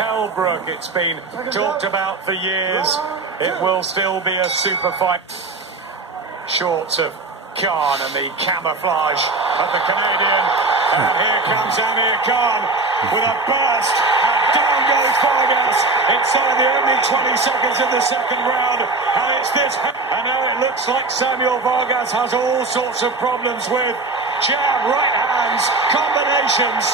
Hellbrook. It's been talked about for years. It will still be a super fight. Shorts of Khan and the camouflage of the Canadian. And here comes Amir Khan with a burst. And down goes Vargas inside the opening 20 seconds of the second round. And it's this. And now it looks like Samuel Vargas has all sorts of problems with jab, right hands, combinations.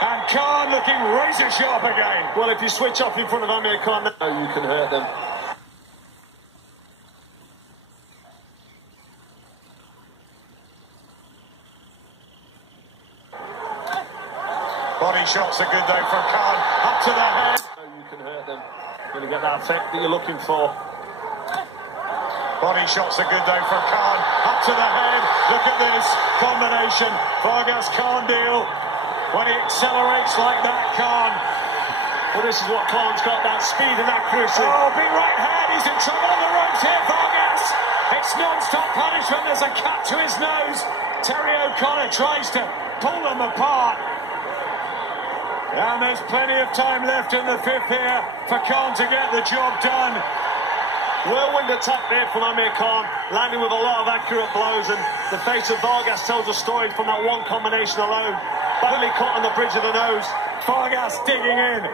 And Khan looking razor sharp again. Well, if you switch off in front of Amir Khan, you can hurt them. Body shots are good though from Khan. Up to the head. You can hurt them. You're going to get that effect that you're looking for. Body shots are good though from Khan. Up to the head. Look at this combination. Vargas can't deal when he accelerates like that, Khan. Well, this is what Khan's got, that speed and accuracy. Oh, big right hand. He's in trouble on the ropes here, Vargas. It's non-stop punishment. There's a cut to his nose. Terry O'Connor tries to pull them apart. And there's plenty of time left in the fifth here for Khan to get the job done. Whirlwind attack there from Amir Khan, landing with a lot of accurate blows, and the face of Vargas tells a story from that one combination alone. Badly caught on the bridge of the nose. Vargas digging in.